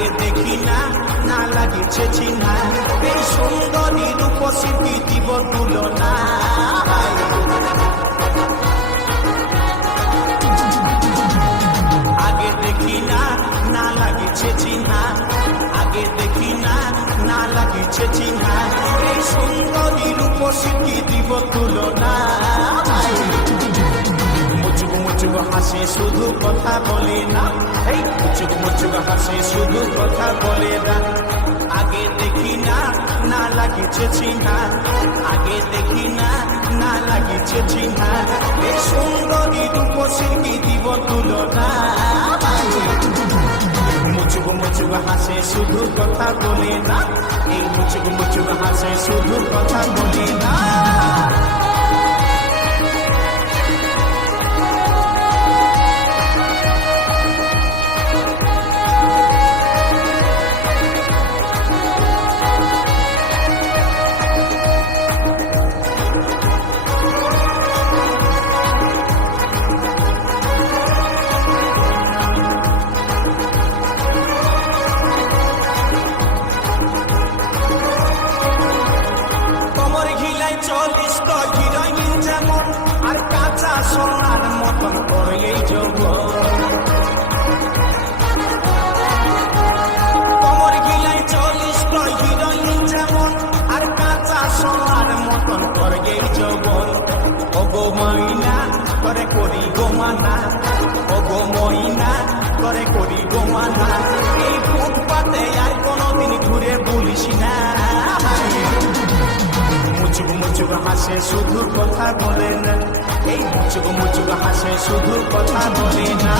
আগে দেখি না না লাগিছে চিহ্না এই সুন্দরী রূপসী দিব তুলনা আগে দেখি না না লাগিছে চিহ্না আগে দেখি না না লাগিছে চিহ্না এই সুন্দরী রূপসী দিব তুলনা মুচুক মুচুক হাসে শুধু কথা বলে না এই মুচুক মুচুক হাসে শুধু কথা বলে না আগে দেখি না না লাগিছে চিহ্না আগে দেখি না না লাগিছে চিহ্না এই সুন্দরী রূপসী দিব তুলনা মুচুক মুচুক হাসে শুধু কথা বলে না এই মুচুক মুচুক হাসে শুধু কথা বলে না সোনার মতন করে এই যৌবন কমর গিলাই 40 হিরোইন যেমন আর কাঁচা সোনার মতন করে এই যৌবন ওগো ময়না করে করি গোমানা ওগো ময়না করে করি গোমানা এই ফুটপাতে আর কোনোদিন ঘুরে বলিস না মুচুক মুচুক হাসে শুধু কথা বলে না এই মুচুক মুচুক হাসে শুধু কথা বলে না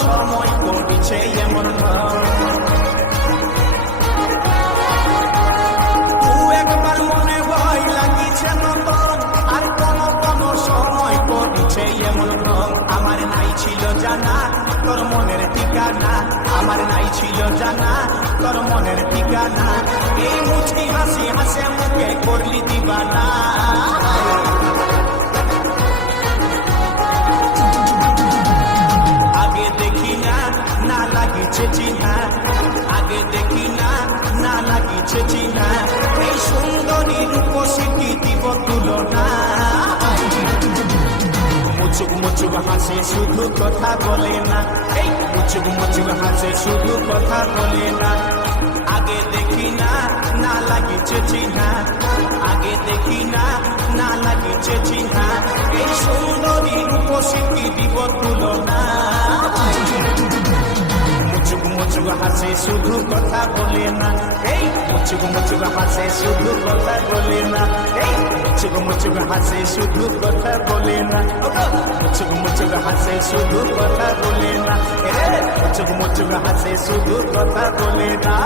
সময় কমিছে এমন একবার মনে ভয় লাগিছে নতুন আর কোন সময় কমিছে এমন আমার নাই ছিল জানা তোর মনের ঠিকানা আমার নাই ছিল জানা তোর মনের ঠিকানা এই মুচকি হাসি হাসে মুখে করলি দিবানা আগে দেখি না না লাগিছে চিহ্না আগে দেখি না না লাগিছে চিহ্না এই সুন্দরী রূপসী দিব তুলনা মুচুক মুচুক হাসে শুধু কথা বলে না এই মুচুক মুচুক হাসে শুধু কথা বলে না আগে দেখি না না লাগিছে চিহ্না আগে দেখি না না লাগিছে চিহ্না এই সুন্দরী রূপসী দিব তুলনা মুচুক মুচুক হাসে শুধু কথা বলে না এই মুচুক মুচুক হাসে শুধু কথা বলে না এই মুচুক মুচুক হাসে শুধু কথা বলে না মুচুক মুচুক হাসে শুধু কথা বলে না মুচুক মুচুক হাসে শুধু কথা বলে না